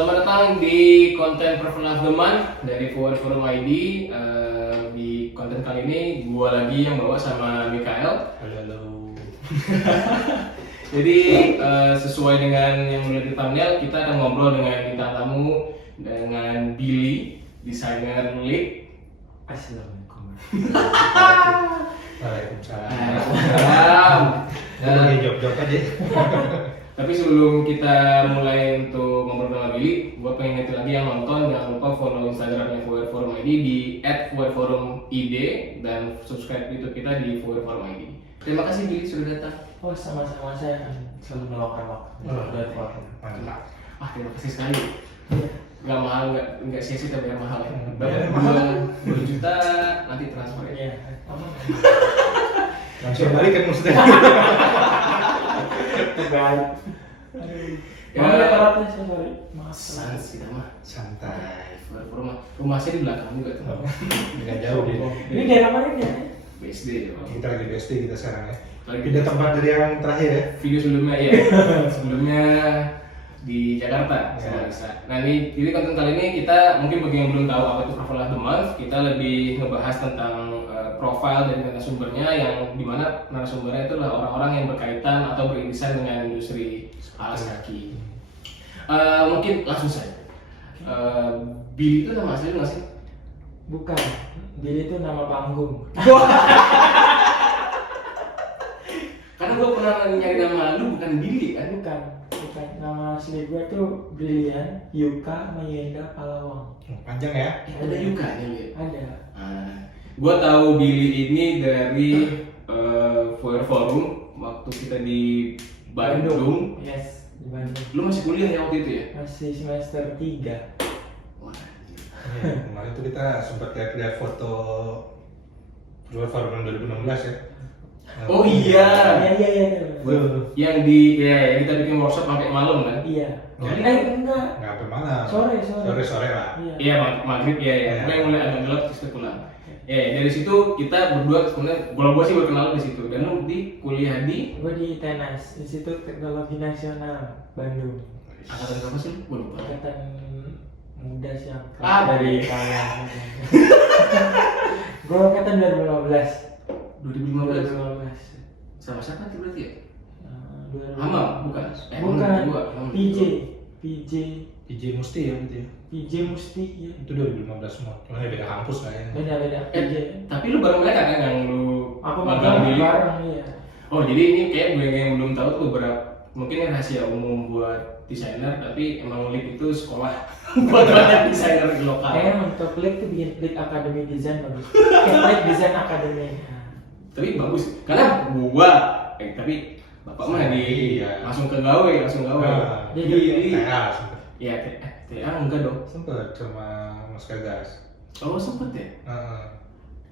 Selamat datang di konten Profile of the Month dari Forward Forum ID. Di konten kali ini gua lagi yang bawa sama Mikael. Halo. Jadi sesuai dengan yang melihat di thumbnail, kita akan ngobrol dengan bintang tamu dengan Billy, desainer Leak. Assalamualaikum. Waalaikumsalam. Pakai jawab aja. Tapi sebelum kita mulai untuk ngobrol sama Billy, gue pengen ngerti lagi yang nonton, jangan lupa follow Instagramnya Forward Forum ID di @forwardforumid dan subscribe YouTube kita di Forward Forum ID. Terima kasih Billy sudah datang. Oh sama-sama, saya akan selalu meluangkan waktu buat forum. Mantap. Terima kasih sekali. Gak mahal, nggak sia-sia tapi bayar mahal ya. Bayar Berapa? 2 juta nanti transfer ya. Iya. Langsung balik kan maksudnya. Tegal. Ya. Mana karatnya saya sorry. Sans kita mah. Santai. Forward Forum rumah saya di belakang juga tuh. Nggak jauh dia. Ini daerah mana ya? BSD ya. Bang. Kita lagi BSD kita sekarang ya. Lagi Pindah tempat dari yang terakhir ya. video sebelumnya ya. Sebelumnya di Jakarta sama Lisa. Nah ini konten kali ini kita mungkin bagi yang belum tahu apa itu Profile of the Month, kita lebih ngebahas tentang profil dari narasumbernya yang dimana narasumbernya itu adalah orang-orang yang berkaitan atau beririsan dengan industri alas kaki. Mungkin langsung saja. Billy itu nama asli nggak sih? Bukan. Billy itu nama panggung. Karena gue pernah nyari nama lu bukan Billy kan? Bukan. Nama asli gue tuh Brilian Yuka Mayenda Palawang. Panjang ya. Ada Yuka-nya ya? Ada. Gue tahu Billy ini dari Forward Forum waktu kita di Bandung. Yes, di Bandung. Lu masih kuliah ya waktu itu ya? Masih semester 3. Wah, anjir. Kemarin tuh kita sempat lihat foto Luar Forum 2016 ya. Oh iya. Iya. Yang kita bikin workshop sampai malam kan? Iya. Jadi Enggak. nggak sampai malam. Sore lah. Iya. Iya, maghrib ya. Mulai mulai agak gelap terus kita pulang. Ya, dari situ kita berdua sebenarnya, kalau gue sih berkenal di situ. Dan lu di kuliah di Gue di TENAS, Institut Teknologi Nasional Bandung. angkatan berapa sih? Gue lupa. Angkatan muda sih yang Dari kalian. Gue angkatan 2015. 2015. 2015. Sama siapa tuh berarti ya? 2015. Hamam, bukan? Bukan. Hamam PJ. juga. PJ Musti ya gitu ya. PJ Musti ya. Itu 2015 semua. Cuma beda kampus lah ya. Beda. PJ. Tapi lu bareng mereka kan yang lu Aku magang di bareng iya. Oh, jadi ini kayak gue yang belum tahu tuh beberapa mungkin ini rahasia umum buat desainer, tapi emang Leak itu sekolah buat banyak desainer di lokal. Kayaknya untuk Leak tuh bikin Leak Academy Design bagus. Kayak Leak Design Academy. Tapi bagus karena gua tapi bapak mah di Iya. langsung gawe. Jadi TA sempet. Iya, TA enggak dong. Sempet sama Mas Gagas. Oh, sempet ya?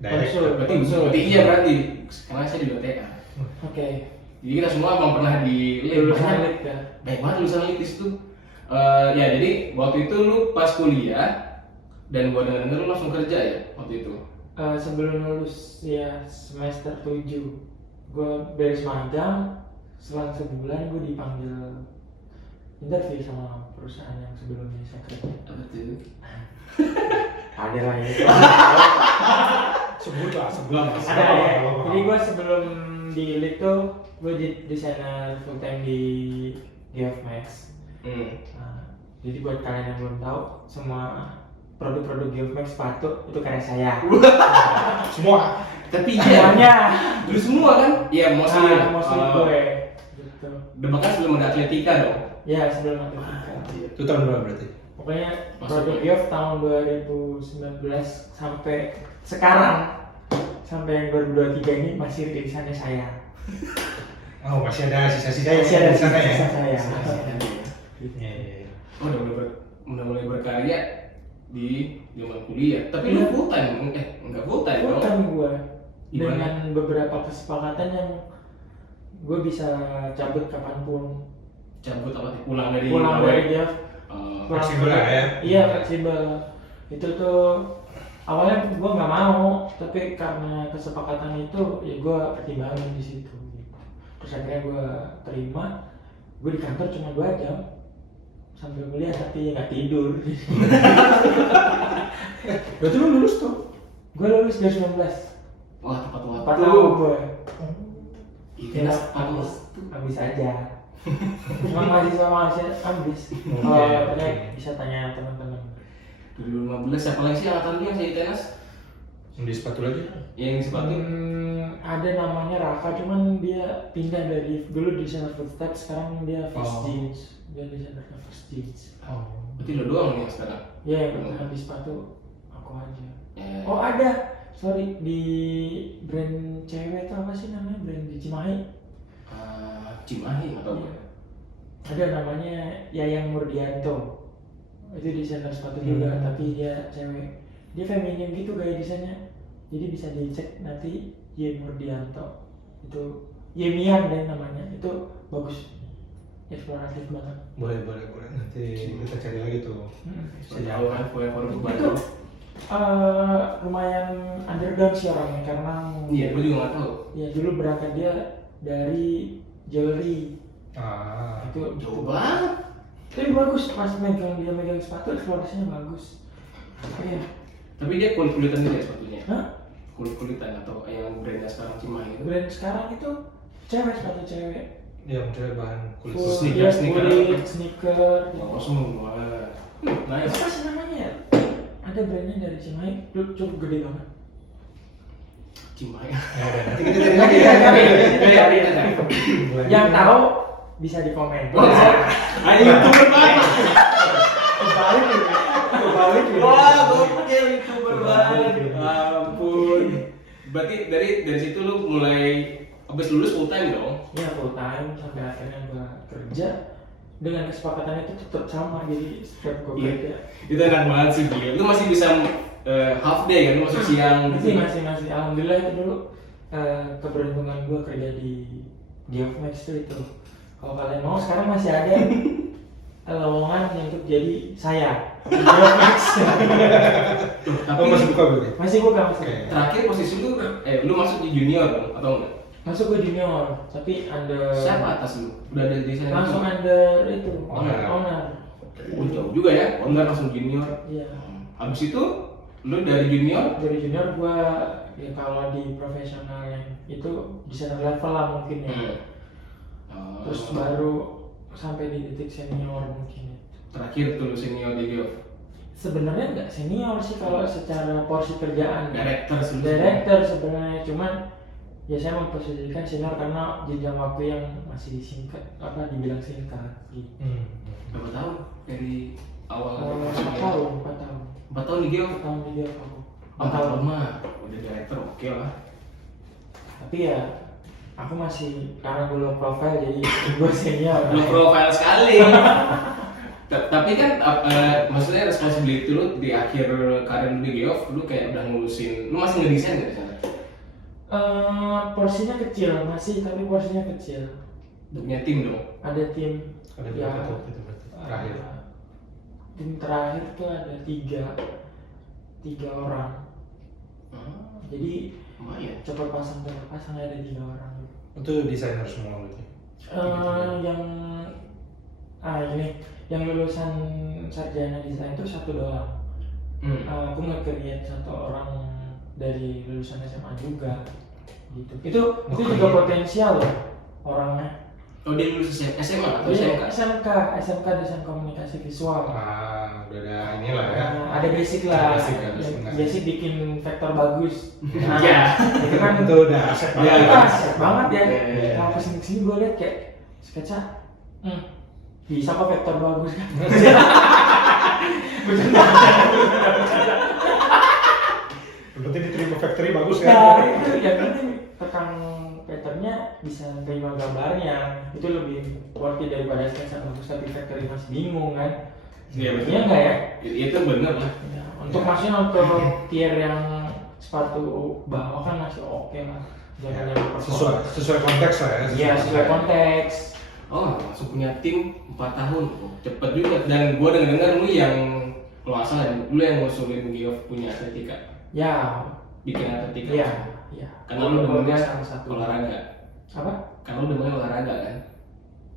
Direct. Berarti iya berarti karena saya juga TA. Oke. Jadi kita semua emang pernah di Lulusan Leak ya. Baik banget lulusan Leak di situ. Ya jadi waktu itu lu pas kuliah dan gua dengar lu langsung kerja ya waktu itu. Sebelum lulus ya semester 7 gue beres magang, selang sebulan gue dipanggil interview sama perusahaan yang sebelumnya saya kerja. Apa tuh? Ada lah ya. Sebut lah. Ada ya. Jadi gue sebelum di Leak tuh gue desainer full time di Geofmax. Jadi buat kalian yang belum tahu, semua produk-produk Geofmax sepatu itu karya saya. Semua. Tapi Semuanya. Dulu semua kan? Iya, mostly. Mostly gue. Gitu. Bahkan sebelum ada Atletika dong. Ya sebelum Atletika. Itu tahun berapa berarti? Pokoknya Masuk produk ya? Geof tahun 2019 sampai sekarang, sampai yang 2023 ini masih rilisannya saya. Oh, masih ada sisa-sisa Masih ada di sana ya? sisa-sisa saya. Iya. Oh, udah mulai berkarya di zaman kuliah. Tapi lu full time? Enggak full time dong. Bukan gue Gimana? dengan beberapa kesepakatan yang gue bisa cabut kapanpun. Cabut apa sih? Pulang dari Pulang gawe? dari Geof. Fleksibel lah ya? Iya fleksibel. Itu tuh awalnya gue nggak mau, tapi karena kesepakatan itu ya gue pertimbangin di situ. Terus akhirnya gue terima. Gue di kantor cuma 2 jam sambil kuliah tapi nggak tidur. Berarti lu lulus tuh? Gue lulus 2019. Wah, tepat 4 waktu. tahun gue. Itu Habis aja. Cuma mahasiswa habis. Kalau bisa tanya teman-teman. 2015 siapa lagi sih angkatan dia sih tenas? Di sepatu lagi? Yang sepatu. Ada namanya Raka, cuman dia pindah dari dulu desainer footsteps, sekarang dia first jeans. Dia desainer first jeans. Berarti lo doang nih sekarang. Ya, yang bertahan di sepatu aku aja. Ya. Oh ada, sorry, di brand cewek itu apa sih namanya, brand di Cimahi? Cimahi atau apa? Ada namanya Yayang Murdianto. Itu desainer sepatu juga, tapi dia cewek. Dia feminim gitu gaya desainnya. Jadi bisa dicek nanti Yayang Murdianto. Itu Yemian deh namanya. Itu bagus. Eksploratif banget. Boleh. Nanti kita cari lagi tuh. Sejauh kan foya-foya Itu baru. lumayan underground sih orangnya karena Iya, gue juga nggak tahu. ya dulu berangkat dia dari jewelry. Itu Jauh banget. tapi bagus pas dia megang sepatu eksplorasinya bagus. Iya. Tapi dia kulit-kulitan gitu ya sepatunya. Hah? Kulit-kulitan atau yang brandnya sekarang Cimahi itu. Brand sekarang itu cewek, sepatu cewek. Ya maksudnya bahan kulit. Full, Sneaker, iya, sneaker. kulit, sneaker. Oh, semua. Nice. Apa sih namanya ya? Ada brandnya dari Cimahi, cukup gede banget. Cimahi. Ya udah, nanti kita cari lagi ya. Yang tahu bisa di komen. Ayo YouTuber banget. Kebalik ya. Wah, gokil YouTuber banget. Ampun. Berarti dari situ lu mulai habis lulus full time dong? Iya full time sampai akhirnya gua kerja dengan kesepakatan itu tetap sama, jadi setiap gua kerja. Itu enak banget sih dia. Lu masih bisa half day kan, lu masuk siang gitu. Masih alhamdulillah itu dulu keberuntungan gua kerja di Geofmax itu. Kalau kalian mau sekarang masih ada lowongan untuk jadi saya di Geofmax. Tapi Oh, masih buka berarti? Masih buka masih. Oke. terakhir posisi lu lu masuk di junior dong atau enggak? Masuk ke junior, tapi under Siapa atas lu? Udah ada di sana? langsung under itu Owner. owner. Jauh juga ya, owner langsung junior. Iya. Habis itu lu dari junior Dari junior gua ya kalau di profesional yang itu desainer level lah mungkin ya. Terus baru sampai di titik senior mungkin. terakhir tuh lu senior di Geof. Sebenarnya nggak senior sih kalau secara porsi kerjaan. Director sih. Director sebenarnya, cuman ya saya memposisikan senior karena jenjang waktu yang masih singkat, apa dibilang singkat gitu. Berapa tahun dari awal? 4 tahun. 4 tahun di Geof. 4 tahun di dia aku. 4 tahun mah udah director oke lah. Tapi ya aku masih karena belum profile jadi gue senior. Lu profile sekali. Tapi kan maksudnya responsibility lu di akhir karir lu di Geof, lu kayak udah ngurusin, lu masih ngedesain nggak di sana? Porsinya kecil masih, tapi porsinya kecil. Udah punya tim dong. Ada tim. Ada ya, berapa tuh waktu itu berarti? Terakhir. Tim terakhir tuh ada tiga orang. Jadi Lumayan. coba pasang ada 3 orang. Itu desainer semua berarti? Yang lulusan sarjana desain itu 1 doang. Aku nge-create 1 orang dari lulusan SMA juga gitu. Itu juga potensial loh orangnya. Oh dia lulus SMA atau SMK? SMK desain komunikasi visual. Udah ada inilah ya. Ada basic lah. Basic. Basic bikin vektor bagus. Iya. Itu kan Itu udah aset Iya, banget. iya. asik banget ya. Iya. Kalau kesini gue liat kayak sketsa, bisa kok vektor bagus kan. Yang penting diterima factory bagus Nah, kan? itu yang penting tekan patternnya bisa terima gambarnya, itu lebih worth it daripada sketsa bagus tapi factory masih bingung kan. Iya betul. Iya nggak ya? Itu bener lah. Ya, untuk maksudnya untuk tier yang sepatu bawah kan masih oke lah. Jangan yang Sesuai konteks lah ya. Iya sesuai konteks. Oh langsung punya tim 4 tahun. Oh, cepet juga. Dan gua denger lu yang kalau nggak salah lu yang ngusulin Geof punya estetika. Ya. Bikin estetika. Iya. Karena lu demennya salah satu olahraga. Apa? Karena lu demennya olahraga kan.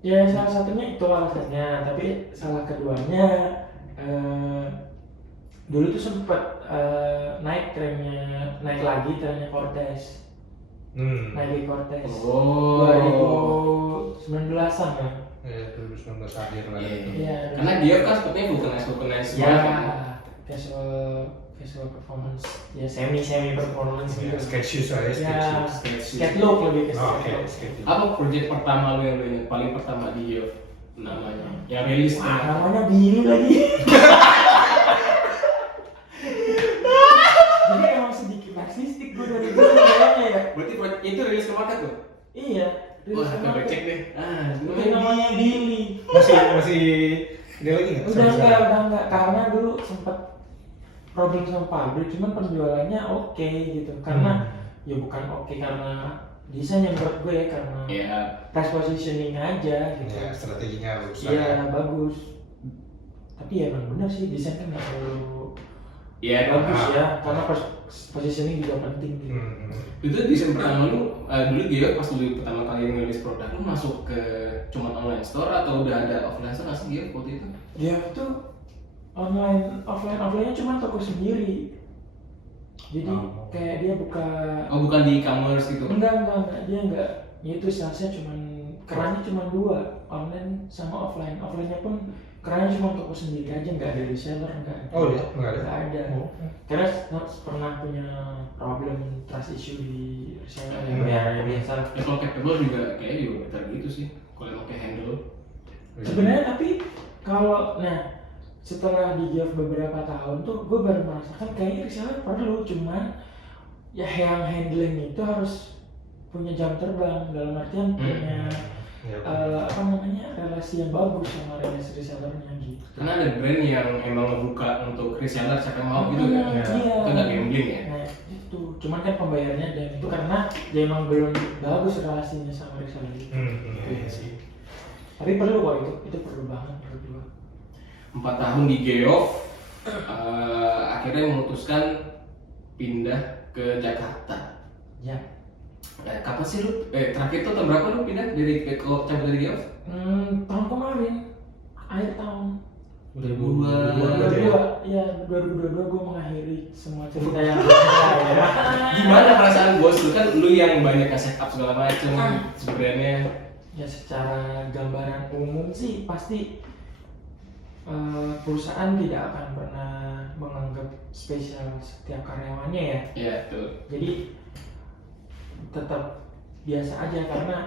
Ya salah satunya itu alasannya, tapi salah keduanya dulu tuh sempet naik lagi trennya Cortez, naik Cortez Oh. 2019-an ya. Ya 2019 akhir lah. Iya. Iya. Karena dia kan sepertinya vulcanize Ya, banget kan. casual performance, ya semi performance Ya, gitu. sketch shoes aja, sketch Ya, shoes. Sketch shoes. skate look lebih ke Oh, skate oke, look. sketch shoes. Apa project pertama lu yang lu ingat paling pertama di Geoff namanya? Yang rilis Wah, ternyata. namanya Billy lagi. Jadi emang sedikit narsistik gue dari dulu kayaknya ya. Berarti project itu rilis ke market tuh? Iya. Wah, coba cek deh. Itu namanya Billy. Masih ini lagi nggak? Udah enggak, karena dulu sempet problem sama pabrik, cuman penjualannya oke gitu. Karena ya bukan oke karena desain yang menurut gue ya, karena Iya. price positioning aja gitu. Ya, strateginya harus. Iya bagus. Tapi ya emang bener sih desain kan nggak perlu Iya, bagus Ah. ya, karena positioning juga penting gitu. Itu desain pertama lu dulu Geoff pas lu pertama kali ngerilis produk lu masuk ke cuma online store atau udah ada offline store nggak sih Geoff waktu itu? Dia tuh offline-nya cuma toko sendiri. Jadi Oh. kayak dia buka Oh, bukan di e-commerce gitu? enggak, dia enggak. Ya itu salesnya cuman kerannya cuma dua, online sama offline. Offline-nya pun kerannya cuma toko sendiri aja, enggak ada reseller, enggak ada. Oh iya, nggak ada. Enggak ada. Oh. Karena pernah punya problem trust issue di reseller ya biasa. Ya kalau capable juga kayaknya juga better gitu sih kalau pakai handle. Sebenarnya tapi kalau setelah di Geoff beberapa tahun tuh gue baru merasakan kayaknya reseller perlu, cuman ya yang handling itu harus punya jam terbang, dalam artian punya Ya, relasi yang bagus sama resellernya gitu. Karena ada brand yang emang ngebuka untuk reseller siapa yang mau gitu kan? Ya. Iya. Itu nggak gambling ya? Nah itu, cuman kan pembayarannya dan itu karena dia emang belum bagus relasinya sama reseller itu. Iya sih. Tapi perlu kok itu perlu banget menurut gue. 4 tahun di Geoff, akhirnya memutuskan pindah ke Jakarta. Ya. Kapan sih lu? Terakhir tuh tahun berapa lu pindah dari cabut dari Geoff? Tahun kemarin, akhir tahun 2022. 2022, ya 2022 gue mengakhiri semua cerita yang ya. Gimana perasaan bos lu kan lu yang banyak nge-set up segala macem sebenarnya? Ya secara gambaran umum sih pasti perusahaan tidak akan pernah menganggap spesial setiap karyawannya ya. Iya tuh. Jadi tetap biasa aja karena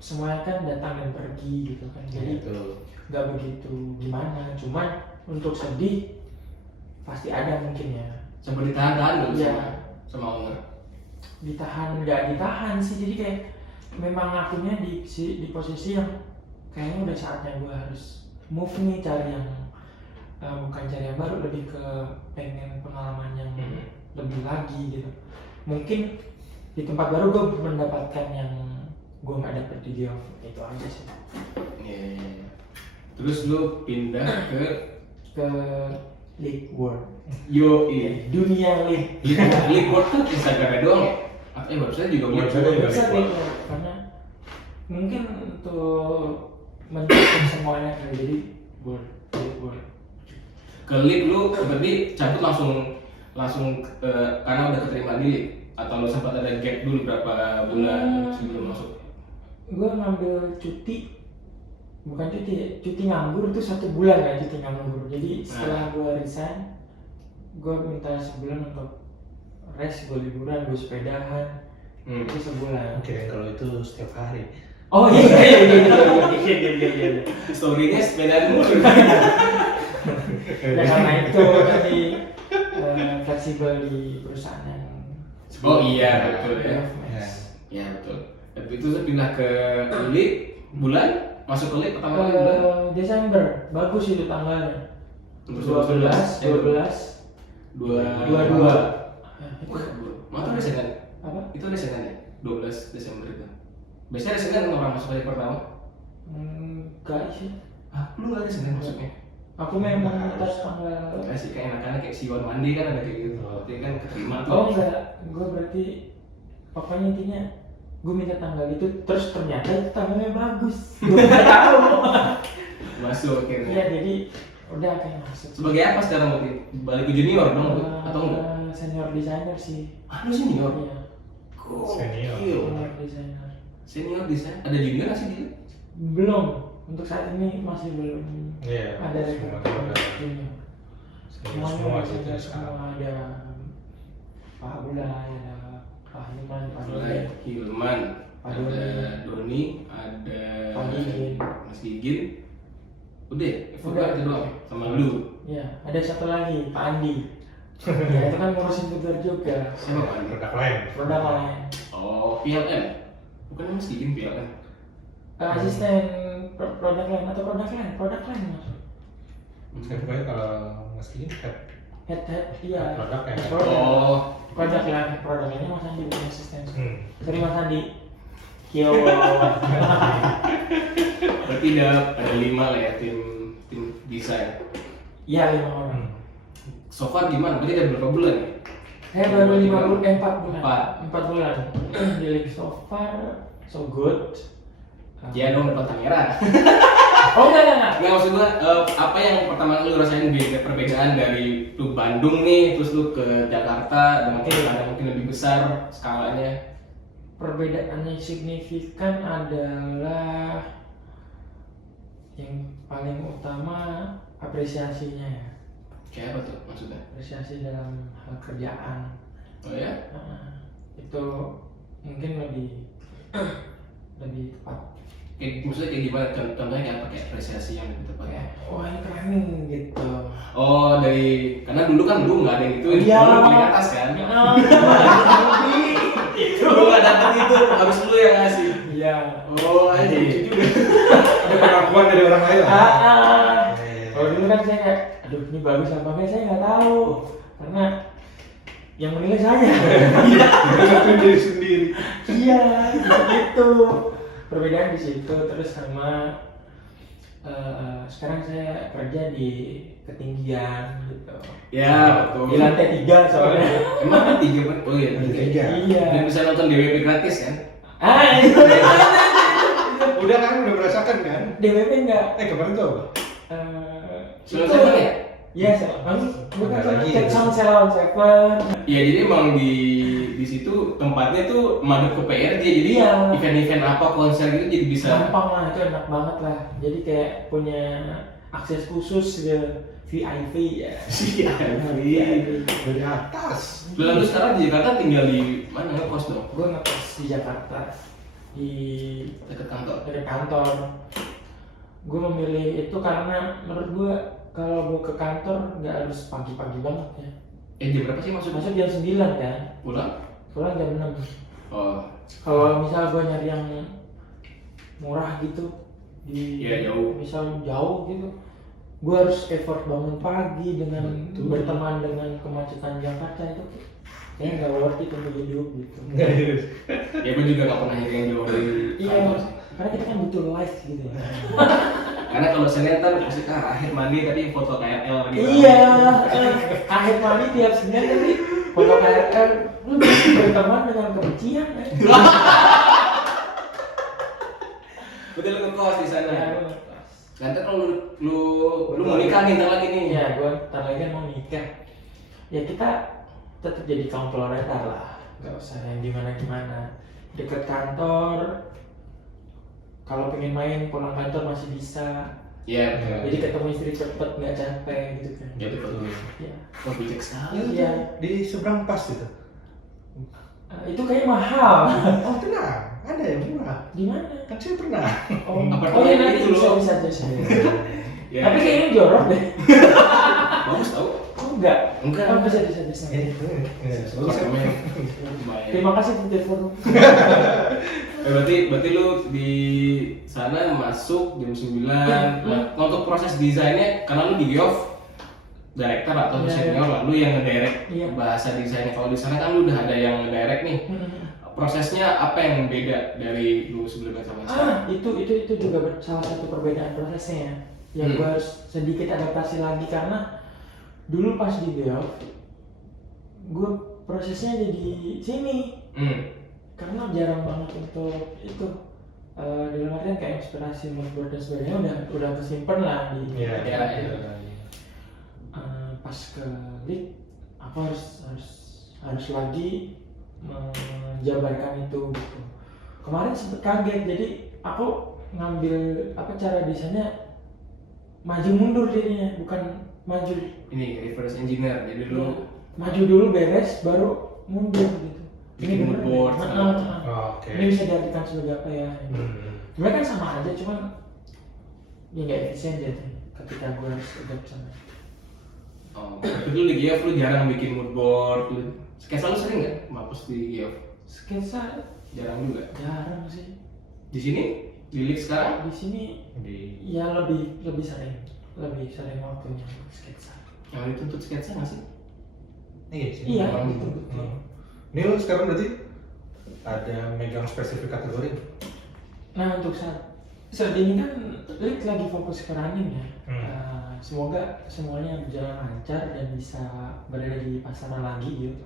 semuanya kan datang dan pergi gitu kan. Jadi nggak begitu gimana. Cuman untuk sedih pasti ada mungkin ya. Sempat ditahan-tahan dulu Iya. sama owner. Ditahan nggak ditahan sih, jadi kayak memang akunya di posisi yang kayaknya udah saatnya gue harus move nih, cari yang bukan cari yang baru, lebih ke pengen pengalaman yang lebih lagi gitu. Mungkin di tempat baru gue mendapatkan yang gue nggak dapet di Geoff, itu aja sih. Iya. Terus lu pindah ke League World, dunia League. League World tuh Instagramnya doang ya? Website juga buat Website juga. Bisa League World karena mungkin untuk mencakup semuanya kan, jadi League World. Ke League lu berarti cabut langsung karena udah keterima di League atau lu sempat ada gap dulu berapa bulan sebelum masuk? Gue ngambil cuti, bukan cuti ya, cuti nganggur tuh 1 bulan ya, cuti nganggur. Jadi setelah gue resign, gue minta sebulan untuk rest, gue liburan, gue sepedahan, itu sebulan. Oke, kalau itu setiap hari. Oh iya. Story-nya sepedaan mulu. Ya karena itu tadi fleksibel di perusahaan yang Oh iya betul ya. Geoff Max. Ya betul. Tapi itu tuh pindah ke League bulan masuk ke League pertama kali bulan. Desember, bagus itu tanggalnya. 12, 22. Mau tuh desain apa? itu desain ya? 12 Desember itu. Biasanya desain orang masuk kali pertama. Enggak sih. Lu nggak desain masuknya? Aku memang tes tanggal. Enggak sih, kayak enak-enak kayak Siwan Mandi kan ada kayak gitu. Dia kan keterima tuh. Oh enggak, gue berarti pokoknya intinya gue minta tanggal itu, terus ternyata itu tanggalnya bagus. Gue nggak tahu. Masuk akhirnya. Iya, jadi udah kayak masuk. Sebagai apa sekarang berarti? Balik ke junior dong atau enggak? Senior designer sih. Ah, lu senior? Iya. Senior. Senior designer. Senior desain. Ada junior nggak sih dia? Belum. Untuk saat ini masih belum Iya. ada Semua rekrutmen ada. junior. Semua sih Semuanya itu semua ada Pak Bulai, ada Pak Hilman, Pak Mulai Doni, Hilman, Pak ada Doni, ada Pak Gigin. Mas Gigin. Udah, Udah. itu doang sama lu. Ya, ada satu lagi Pak Andi. Ya itu kan ngurusin footwear juga. Siapa Pak Andi? Produk lain. Produk lain. Oh, PLM. Bukan Mas Gigin PLM. Asisten produk lain atau produk lain maksud. Saya pokoknya kalau Mas Kini Head iya. Produk ya. Oh, Produk lainnya Mas Andi bukan asisten. Sorry Mas Andi. Kyo. berarti ada 5 lah ya tim desain. Iya 5 orang. So far gimana? Berarti ada berapa bulan ya? Saya baru 4 bulan. Empat. 4 bulan. Jadi so far so good. Ya dong dapat kamera. Oh enggak. Nggak, maksud gua apa yang pertama kali lu rasain perbedaan dari lu Bandung nih terus lu ke Jakarta dengan perusahaan yang mungkin lebih besar skalanya? Perbedaannya signifikan adalah yang paling utama apresiasinya ya. Kayak apa tuh maksudnya? Apresiasi dalam hal kerjaan. Oh ya? Itu mungkin lebih tepat. Kayak maksudnya kayak gimana? Contohnya kayak apa? Kayak apresiasi yang lebih tepat ya? Wah ini keren nih gitu. Oh karena dulu kan lu nggak ada yang itu, Iya. lu paling atas kan? Itu. Lu nggak dapet itu, harus lu yang ngasih. Iya. Oh aja itu juga. Ada pengakuan dari orang lain lah. Kalau dulu kan saya kayak, aduh ini bagus apa enggak saya nggak tahu karena yang menilai saya. Itu diri sendiri. Iya, gitu. Perbedaan di situ terus sama sekarang saya kerja di ketinggian gitu. Ya betul. Di lantai 3 soalnya. Emang kan 3 kan? Oh iya 3. Iya. Dan bisa nonton DWP gratis kan? Itu. Udah kan, udah merasakan kan? DWP enggak. Kemarin tuh apa? Sudah siapa ya? Iya, bukan Lagi. sama Selon Seven. Iya jadi emang di situ tempatnya tuh madep ke PRJ jadi Iya. event-event apa konser gitu jadi bisa. Gampang lah, itu enak banget lah. Jadi kayak punya akses khusus ke VIP ya. Iya. Dari atas. Lalu sekarang di Jakarta tinggal di mana ngekos dong? Gue ngekos di Jakarta di Dekat kantor. dari kantor. Gue memilih itu karena menurut gue kalau gue ke kantor nggak harus pagi-pagi banget ya. Jam berapa sih maksudnya? Masuk jam 9 kan, Pulang? jam 6. Oh, Kalau misal gue nyari yang murah gitu di Iya, jauh. misal jauh gitu, gue harus effort bangun pagi dengan Betul. berteman dengan kemacetan Jakarta itu kayaknya nggak worth it untuk hidup gitu. ya gue juga nggak pernah nyari yang jauh dari Iya, kantor sih. karena kita kan butuh life gitu ya. Karena kalau Senin ntar pasti akhir mandi tapi foto KRL lagi. Iya, akhir mandi tiap Senin tapi foto KRL lu berteman dengan kebencian ya. Betul lu ngekos di sana. Ya, Nanti kalau lu mau nikah nih ntar lagi nih. Iya, gue ntar lagi kan mau nikah. Ya kita tetap jadi kaum proletar lah, nggak usah yang gimana-gimana. Deket kantor, kalau pengen main pulang kantor masih bisa. Iya. betul. Jadi ketemu istri cepet, nggak capek gitu kan. Ya betul. Ya. Oh bijak sekali. Iya. Di seberang pas gitu. Itu kayaknya mahal. Oh tenang, ada yang murah. Di mana? Kan saya pernah. Oh, Apartemen iya nanti itu loh. bisa. Ya. Tapi kayaknya jorok deh. bagus tau. Oh, enggak. Enggak. Oh, bisa. Apartemen. Lumayan. Terima kasih untuk telepon. Berarti lu di sana masuk jam 9. Nah, untuk proses desainnya karena lu di Geof director atau Iya, senior lah, lu yang ngedirect Iya. bahasa desainnya. Kalau di sana kan lu udah ada yang ngedirect nih. Prosesnya apa yang beda dari lu sebelumnya sama sekarang? Itu juga salah satu perbedaan prosesnya ya. Yang gue harus sedikit adaptasi lagi karena dulu pas di Geof gue prosesnya jadi sini. karena jarang banget untuk itu dalam artian kayak inspirasi moodboard dan sebagainya udah kesimpan lah di Iya, iya, iya. pas ke league aku harus lagi menjabarkan itu gitu. Kemarin sempet kaget, jadi aku ngambil cara desainnya maju mundur jadinya, bukan maju Ini reverse engineer, jadi dulu maju dulu beres baru mundur gitu. bikin bener moodboard, deh. segala macam. Oh, oke. Ini bisa diartikan sebagai apa ya? Sebenarnya kan sama aja, cuman ya nggak efisien jadi ketika gue harus adapt sama. Oh, tapi dulu di Geoff lu jarang bikin moodboard, lu sketsa lu sering nggak mampus di Geoff? Sketsa Jarang juga. jarang sih. Di sini, di League sekarang? Di sini ya lebih sering waktunya untuk sketsa. Yang dituntut sketsa nggak sih? Iya sih. Iya, Memang. gitu, betul. Ini lo sekarang berarti ada megang spesifik kategori? Nah untuk saat ini kan Rick lagi fokus ke running ya. Semoga semuanya berjalan lancar dan bisa berada di pasaran lagi gitu.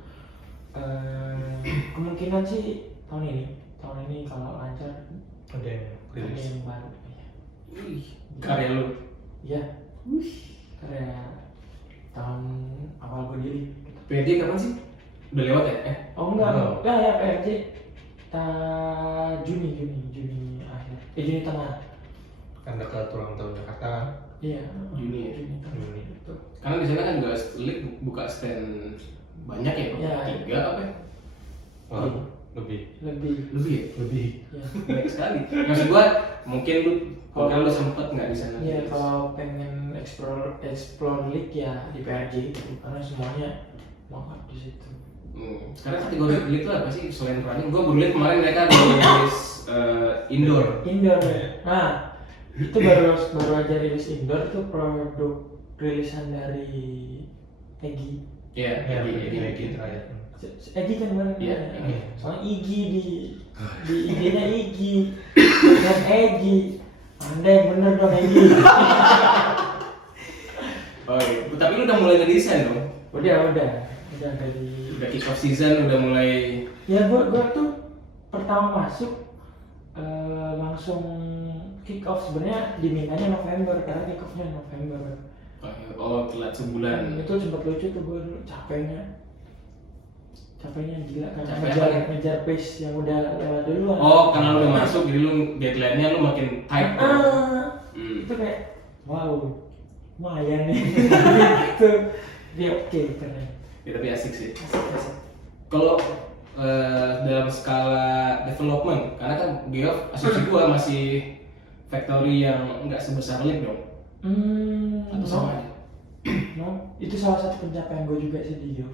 Kemungkinan sih tahun ini kalau lancar Ada yang ada rilis. yang baru. Ya. Wih, karya lu. Ya, karya tahun awal gue diri. PJ kapan sih? Udah lewat ya? Oh enggak, Belum. enggak ya PRJ Juni akhir. Juni tengah. Kan dekat ulang tahun Jakarta kan? Iya. Juni ya? Juni tengah. Juni. Betul. Karena di sana kan juga League buka stand banyak ya, Ya. 3 apa ya? Oh, lebih. Lebih. Lebih ya? Lebih. Ya. Banyak sekali. Maksud gua mungkin lu sempet nggak di sana? Iya, kalau pengen explore League ya di PRJ gitu, karena semuanya mau di situ. Sekarang kategori League itu apa sih selain running? Gua baru lihat kemarin mereka rilis indoor. Indoor. Nah, itu baru aja rilis indoor, itu produk rilisan dari Egi. Iya, Egi. terakhir. Egi kan kemarin. Iya, ya? Egi. Soalnya Igi di IG-nya Igi dan Egi. Anda yang bener dong Egi. Oh iya, tapi lu udah mulai ngedesain dong? Udah dari. Udah kick off season, udah mulai. Ya gua tuh pertama masuk langsung kick off, sebenarnya dimintanya November karena kick offnya November. Oh, telat sebulan. Itu sempat lucu tuh gue dulu, capeknya gila karena Capek ngejar pace yang udah lewat duluan. Oh, karena lu udah masuk, jadi lu deadline-nya lu makin tight. Itu kayak wow, lumayan nih. Gitu. Dia oke, keren. Ya, tapi asik sih. Asik. Kalau dalam skala development, karena kan Geoff asumsi gua masih factory yang nggak sebesar League dong. Atau sama aja? No, itu salah satu pencapaian gue juga sih di Geoff.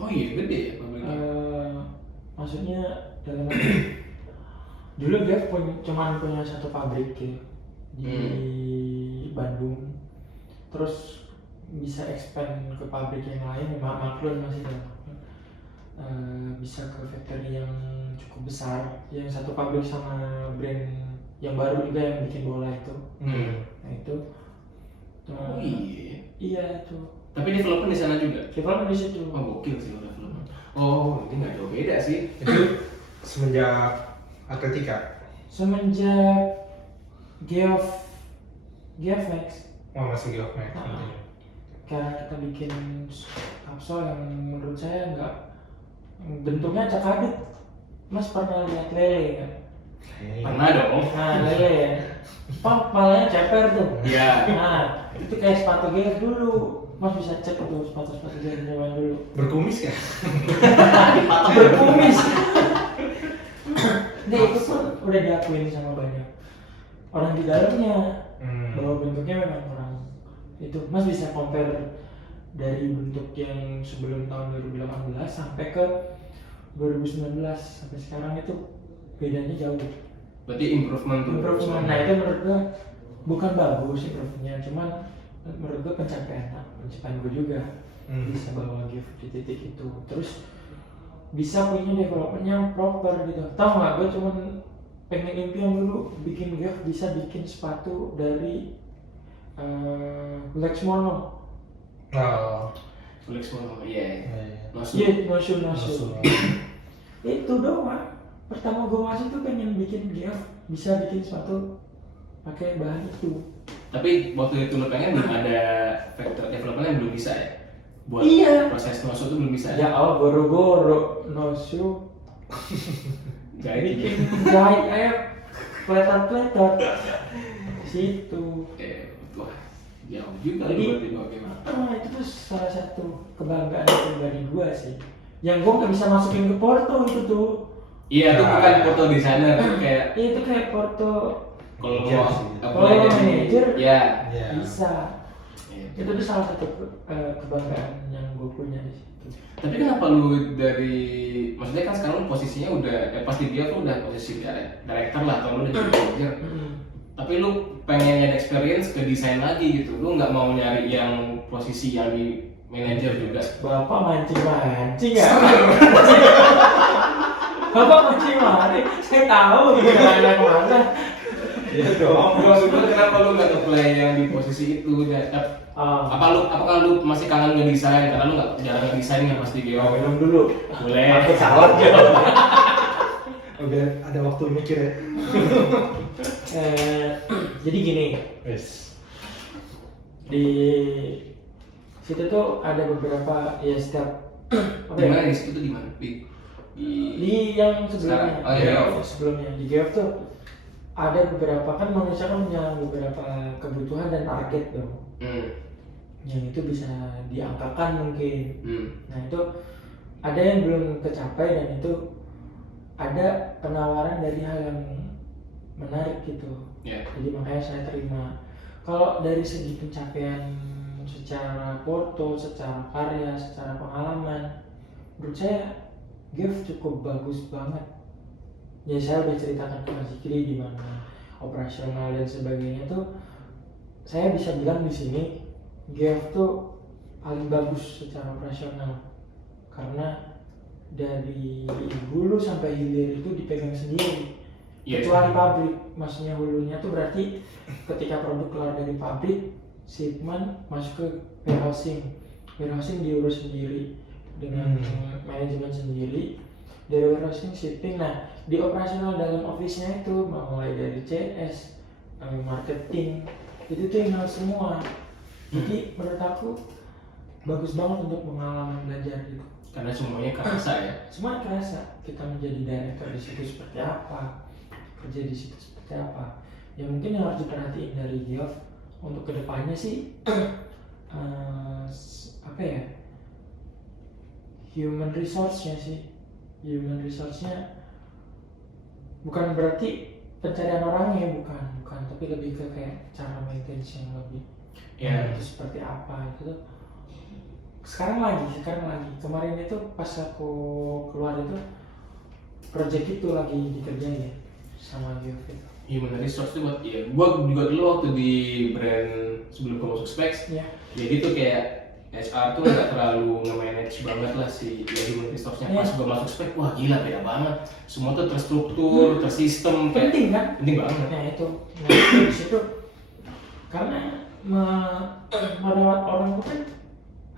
Oh iya, gede ya pabriknya. Maksudnya dalam arti dulu Geoff cuman punya satu pabrik ya, di Bandung, terus bisa expand ke pabrik yang lain, maklun masih dalam bisa ke factory yang cukup besar, yang satu pabrik sama brand yang baru juga yang bikin bola itu. Nah itu Oh iya. iya itu Tapi development di sana juga. development di situ. Oh gokil sih lo development. Oh, ini nggak jauh beda sih. Itu semenjak Atletika. Semenjak Geoff Max, Oh, masih Geoff Max. karena kita bikin kapsul yang menurut saya nggak bentuknya acak adit. Mas pernah lihat lele kan? Pernah dong. Nah lele ya, palanya ceper tuh. Iya. Nah itu kayak sepatu Geoff dulu. Mas bisa cek tuh sepatu Geoff zaman dulu. Berkumis ya? Berkumis. Nah itu pun udah diakuin sama banyak orang di dalamnya bahwa bentuknya memang kurang itu. Mas bisa compare dari bentuk yang sebelum tahun 2018 sampai ke 2019 sampai sekarang itu bedanya jauh. Berarti improvement tuh. Improvement. Nah itu menurut gua bukan bagus improvementnya, cuman menurut gua pencapaian gua juga bisa bawa Geoff di titik itu. Terus bisa punya development yang proper gitu. Tahu nggak, gue cuman pengen impian dulu bikin Geoff bisa bikin sepatu dari Lex Mono. Oh. Flex semua, iya. Iya. Masuk. Iya, no shoe. Itu doang. pertama gue masuk tuh pengen bikin geof, bisa bikin sepatu pakai bahan itu. Tapi waktu itu lo pengen belum ada factor development yang belum bisa ya? Buat Iya. proses no-show itu belum bisa Ya Allah, goro-goro no shoe Jahit bikin jahit aja pletot situ. Wah, jauh juga Jadi, lu berarti gimana? itu tuh salah satu kebanggaan pribadi gua sih. Yang gua nggak bisa masukin ke Porto itu tuh. Iya, itu bukan foto desainer, itu kayak Itu kayak Porto kalau Manager mau sih. apply Kalau jadi manager, ya. Iya. bisa. Iya. Itu tuh salah satu kebanggaan yang gua punya di situ. Tapi kenapa lu dari, maksudnya kan sekarang lu posisinya udah, pasti dia tuh udah posisi director lah atau lu udah jadi manager. Tapi lu pengen nyari experience ke desain lagi gitu, lu nggak mau nyari yang posisi yang di manager juga. Bapak mancing ya? Bapak mancing saya tahu gitu anak mana. Iya dong. Maksud gue kenapa lu nggak apply yang di posisi itu? Apakah lu masih kangen ngedesain? Karena lu nggak jarang ngedesain kan pasti gitu. Minum dulu. Boleh. Aku salah jawab. Biar ada waktu mikir ya. Jadi gini, Wes. di situ tuh ada beberapa ya setiap apa Di mana ya? di situ tuh di mana? Di yang sebelumnya. Sekarang? Oh, iya. Sebelumnya di Geof tuh ada beberapa, kan manusia kan punya beberapa kebutuhan dan target dong. Yang itu bisa diangkakan mungkin. Nah itu ada yang belum tercapai dan itu ada penawaran dari hal yang menarik gitu. Yeah. Jadi makanya saya terima. Kalau dari segi pencapaian secara foto, secara karya, secara pengalaman, menurut saya Geof cukup bagus banget. Ya saya udah ceritakan ke Mas Zikri di mana operasional dan sebagainya tuh, saya bisa bilang di sini Geof tuh paling bagus secara operasional karena dari hulu sampai hilir itu dipegang sendiri. Kecuali pabrik, maksudnya hulunya tuh berarti ketika produk keluar dari pabrik, shipment masuk ke warehousing diurus sendiri dengan manajemen sendiri, dari warehousing shipping. Nah di operasional dalam office-nya itu mulai dari CS, marketing, itu tuh email semua. Jadi menurut aku bagus banget untuk pengalaman belajar gitu. Karena semuanya kerasa ya. Semua kerasa. Kita menjadi director di situ seperti apa, kerja di situ seperti apa. Ya mungkin yang harus diperhatiin dari Geof untuk kedepannya sih apa ya, human resource-nya sih. Human resource-nya bukan berarti pencarian orangnya, bukan, tapi lebih ke kayak cara maintenance yang lebih itu seperti apa itu tuh. Sekarang lagi kemarin itu pas aku keluar itu project itu lagi dikerjain ya sama Geof itu. Human resource itu buat gua juga dulu waktu di brand sebelum gua masuk Specs, jadi tuh kayak HR tuh nggak terlalu nge-manage banget lah si human resource-nya. Pas gua masuk Specs, wah gila beda banget. Semua tuh terstruktur, tersistem, Penting kan? Penting banget. Nah itu, di situ karena merawat orang itu kan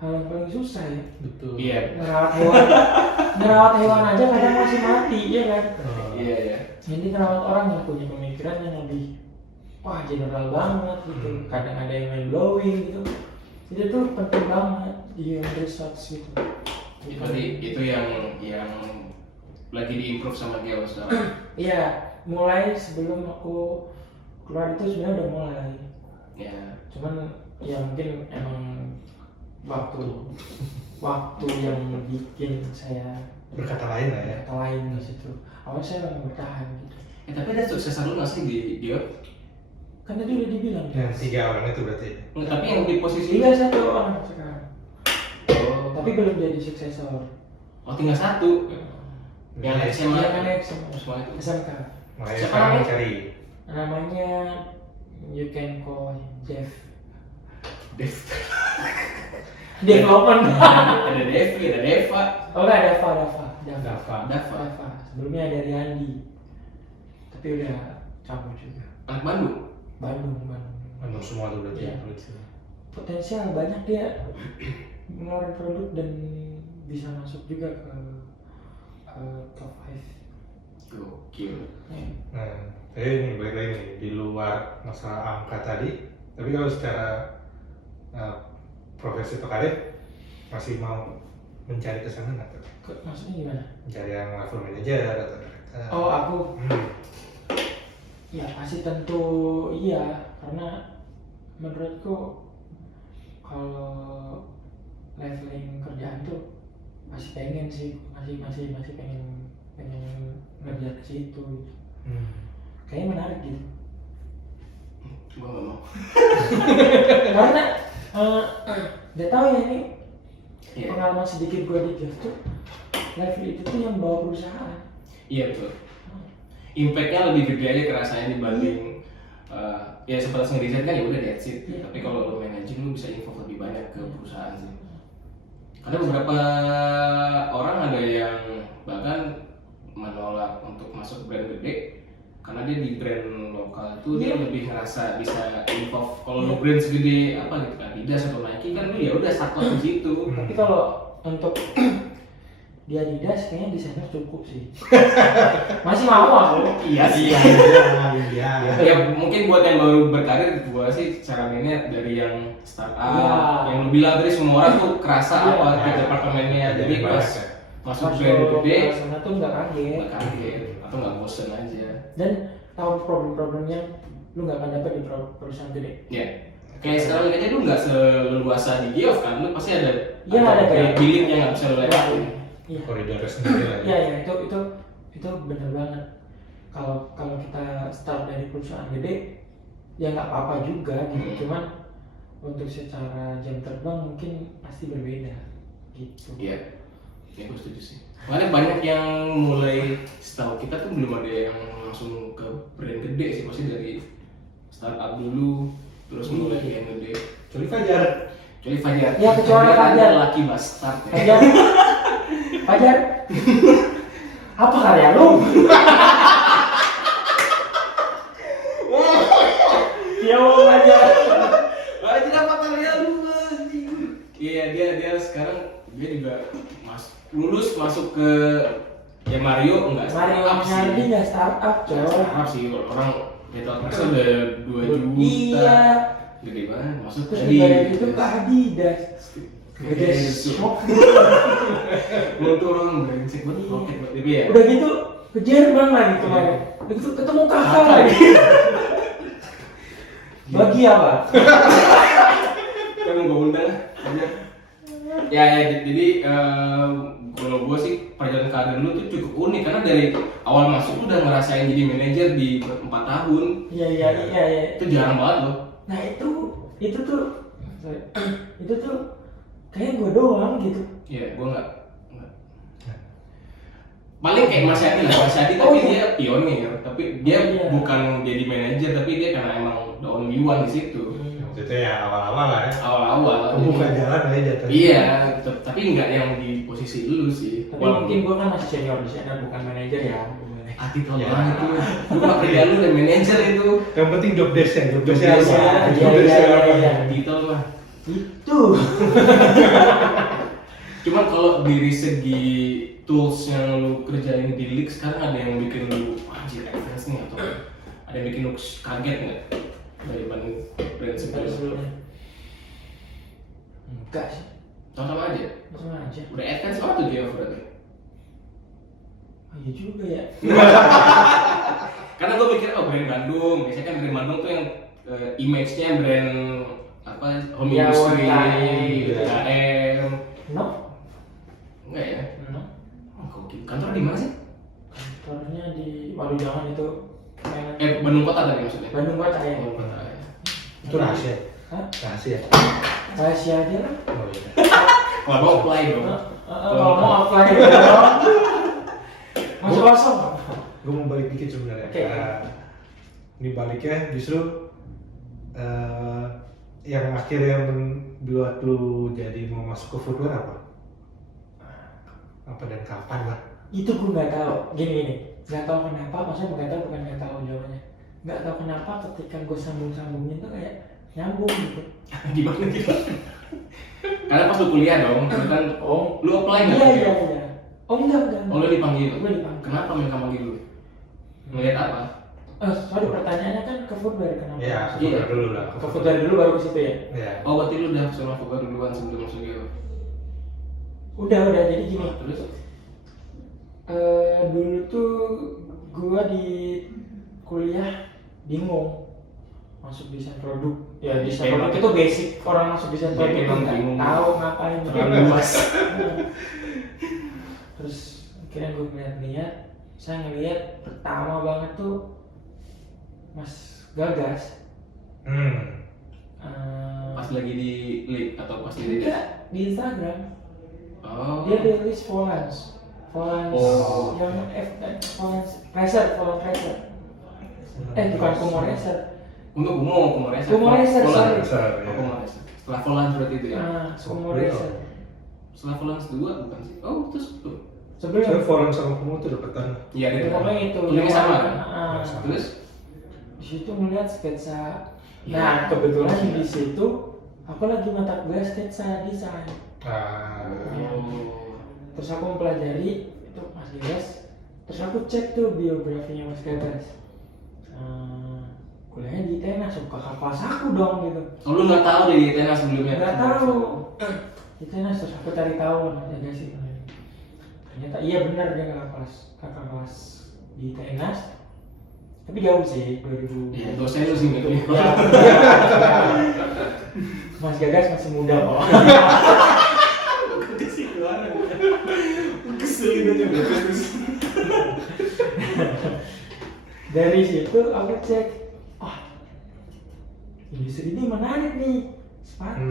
hal yang paling susah ya. Betul. Iya. Ngerawat hewan aja kadang masih mati ya kan. Iya. Jadi ngerawat orang yang punya pemikiran yang lebih general banget gitu. Kadang ada yang mind blowing gitu. Jadi itu penting banget di human resource gitu. Jadi itu yang lagi diimprove sama dia sekarang. Iya, mulai sebelum aku keluar itu sebenarnya udah mulai. Ya. Cuman ya mungkin emang waktu yang bikin saya Berkata lain lah ya. di situ. Awalnya saya memang bertahan gitu. Tapi ada suksesor lu nggak sih di dia? Kan tadi udah dibilang. Yang 3 orang itu berarti. Nggak, tapi yang di posisi Tinggal 1 orang sekarang. Oh. Tapi belum jadi suksesor. Oh, tinggal 1. Yang SMA. Yang SMA. Semua itu. SMK. Makanya Siapa sekarang namanya? cari. Namanya you can call Dev. Development. Ada Devi, ada Deva. Oh enggak, Dava. Sebelumnya ada Riyandi. Tapi udah cabut juga. Anak Bandung. Bandung. Untuk semua tuh berarti. Iya. Potensial banyak dia ngeluarin produk dan bisa masuk juga ke top 5. Gokil. Nah, ini balik lagi nih, di luar masalah angka tadi, tapi kalau secara profesi atau karir masih mau mencari ke sana nggak tuh? Maksudnya gimana? Mencari yang level manager atau director? Oh aku, Hmm. ya pasti tentu iya, karena menurutku kalau leveling kerjaan tuh masih pengen sih, masih pengen ngerja ke situ gitu. Kayaknya menarik gitu. Gua nggak mau. Karena nggak tahu ya ini Iya. pengalaman sedikit gue di Jeff tuh, level itu tuh yang bawa perusahaan. Iya betul. Impactnya lebih gede aja kerasanya dibanding ya sebatas ngedesain kan ya udah that's it. Iya. Tapi kalau lo managing lo bisa involve lebih banyak ke perusahaan sih. Ada beberapa orang ada yang bahkan menolak untuk masuk brand gede karena dia di brand lokal itu dia lebih ngerasa bisa involve. Kalau lo brand segede apa gitu Adidas atau Nike kan lo ya udah start di situ. Tapi kalau untuk di Adidas kayaknya desainer cukup sih. Masih mau aku. Iya sih. Iya. Ya mungkin buat yang baru berkarir gua sih caranya dari yang startup Iya. yang lu bilang tadi semua orang tuh kerasa Iya. apa di departemennya jadi Jadi pas banyak ya. masuk brand gede sana tuh nggak kaget. nggak kaget atau nggak bosen aja Dan tahu problem-problem yang lu nggak akan dapat di perusahaan gede. ya kayak sekarang aja lu nggak seleluasa di Geoff kan lu pasti ada Iya, ada kayak- billing yang nggak bisa lu lewatin. Iya. Koridornya sendiri lah. Iya ya itu benar banget. Kalau kita start dari perusahaan gede ya nggak apa-apa juga gitu. Cuman untuk secara jam terbang mungkin pasti berbeda gitu. Iya, ya gue setuju sih. Makanya banyak yang mulai setahu kita tuh belum ada yang langsung ke brand gede sih, pasti dari startup dulu, terus mulai ke yang gede. Kecuali Fajar. Kecuali Fajar. Ya, kecuali Fajar. Laki bastard ya. Fajar, Fajar, apa karya lu? Dia mau Fajar. Fajar apa karya lu anjing? Iya dia sekarang dia juga lulus masuk ke ya Mario enggak Mario Nyardi nggak startup coy. Startup sih orang Metal Press udah 2 juta. Iya. Gede banget masuk Terus di juga dari itu ke Adidas. Gede shock. Mau turun brengsek banget roket banget tapi ya. Udah gitu ke Jerman lagi kemarin. Udah gitu ketemu kakak lagi. Bagi apa? Kan gue undang aja. Ya jadi kalau gue sih perjalanan karir lu tuh cukup unik karena dari awal masuk tuh udah ngerasain jadi manajer di 4 tahun. Iya. Itu jarang banget loh. Nah itu tuh kayak gue doang gitu. Iya, gue nggak. Paling kayak Mas Yadi lah, Mas Yadi Oh, tapi iya. dia pionir, tapi dia Iya. bukan jadi manajer, tapi dia karena emang the only one di situ. Itu ya awal-awal lah ya. Awal-awal. Kebuka jadi- jalan aja jatuhnya. Iya, tapi nggak yang di posisi lu sih. Tapi mungkin gue kan masih senior di sana bukan manajer ya. Hati tau Ya. banget itu. Lu nggak kerjaan lu udah manajer itu. Yang penting job desk-nya, job desk-nya Job apa? desk-nya, Job desk-nya apa? iya. Detail mah. Itu. Cuman kalau dari segi tools yang lu kerjain di Leak sekarang ada yang bikin lu anjir advance nih atau ada yang bikin lu kaget nggak daripada brand Sebelum sebelumnya? sebelumnya. Enggak sih. Sama aja. Sama aja. Udah advance banget tuh dia berarti. Oh iya juga ya. Karena gue mikir oh brand Bandung, biasanya kan brand Bandung tuh yang image-nya brand apa home Ya, industry, UMKM. UMKM. No. Enggak ya? No. Oh, kok gitu. Kantor di mana sih? Kantornya di Walujangan itu. Bandung Kota tadi maksudnya. Bandung Kota ya. Bandung Kota. Ya. Itu rahasia. Hah? Rahasia. Rahasia aja lah. Oh iya. Kalau mau apply dong. Kalau mau apply masih kosong. Gue mau balik dikit sebenarnya. Oke. Ini baliknya justru yang akhirnya membuat lu jadi mau masuk ke footwear apa? Apa dan kapan lah? Itu gue nggak tahu. Gini. Nggak tahu kenapa. Maksudnya nggak tahu bukan nggak tahu jawabannya. Nggak tahu kenapa ketika gue sambung-sambungin tuh kayak nyambung gitu. Gimana gitu? Karena pas lu kuliah dong, lu kan Oh. lu apply nggak? Iya. Oh enggak. Oh lu dipanggil. Gue dipanggil. Kenapa mereka manggil lu? Ngeliat apa? Sorry, pertanyaannya kan ke footwear kenapa? Iya, Iya. dulu lah. Ke footwear dulu baru ke situ ya? Iya. Oh, berarti lu udah sama footwear duluan sebelum masuk Geo. Udah, jadi gini. Terus? Dulu tuh gua di kuliah bingung masuk desain produk. Ya desain Memang. produk itu basic orang masuk desain Ya, produk memang nggak bingung. tahu ngapain. Terlalu luas. Terus akhirnya gue ngeliat, saya ngeliat pertama banget tuh Mas Gagas. Pas lagi di link atau pas di Enggak, di Instagram. Oh. Dia rilis Volans Oh. yang Volans Racer. Bukan Kumo Racer. Untuk Kumo Racer. Kumo Racer, sorry. Kumo Racer. Setelah Volans berarti itu ya. Kumo Racer. Setelah Volans 2 bukan sih? Oh, terus Saya Sebelum forum sama kamu tuh deketan. iya itu gitu. pokoknya itu Tulisnya sama kan? Ah, Terus di situ melihat sketsa. Ya. Nah, kebetulan di situ aku lagi mata kuliah sketsa desain. oh. Terus aku mempelajari itu Mas Gagas. Terus aku cek tuh biografinya Mas Gagas. Kuliahnya di Tenas, kakak kelas aku dong gitu. Oh, lu nggak tahu deh di Tenas sebelumnya? Nggak tahu. Di Tenas terus aku cari tahu Mas Gagas itu. Ternyata iya benar dia kakak kelas di Tenas. Tapi jauh sih 2000. Iya, dosen lu sih gitu. Ya, Mas Gagas masih muda kok. Keselin aja terus. Dari situ aku cek, industri ini menarik nih, sepatu.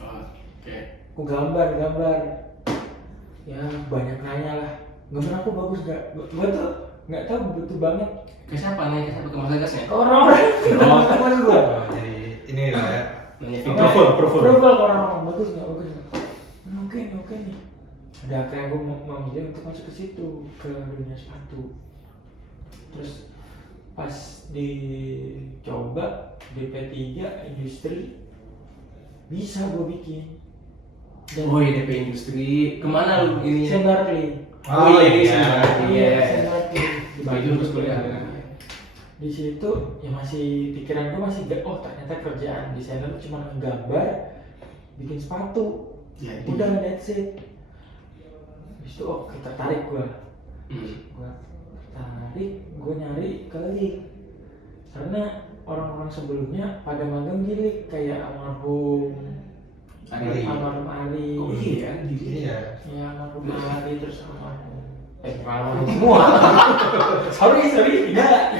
Oke. Aku gambar. Ya banyak nanya lah, gambar aku bagus gak? Gua tuh nggak tahu butuh banget. Ke siapa nih? Ke siapa? Ke Mas Gagas ya? Orang-orang, Oh. teman gua. Jadi ini lah ya. Nanya Approval. Approval ke orang-orang bagus nggak? Oke nih. Ada akhirnya gue mau memilih untuk masuk ke situ, ke dunia sepatu. Terus pas dicoba DP3 industri bisa gue bikin. Oh iya, DP Industri. Kemana lu ininya? Sendarli. Oh iya, iya. Iya. Sendarli. Di Itu terus kuliah kan? Di situ ya masih pikiran gue masih ternyata kerjaan desainer itu cuma nggambar, bikin sepatu. Jadi. Udah that's it. Habis itu tertarik gue. Gue tertarik, gue nyari ke Lik. Karena orang-orang sebelumnya pada magang di Lik kayak almarhum Ali. Ali. Oh iya, Iya. Ya almarhum Ali terus almarhum semua. sorry tidak.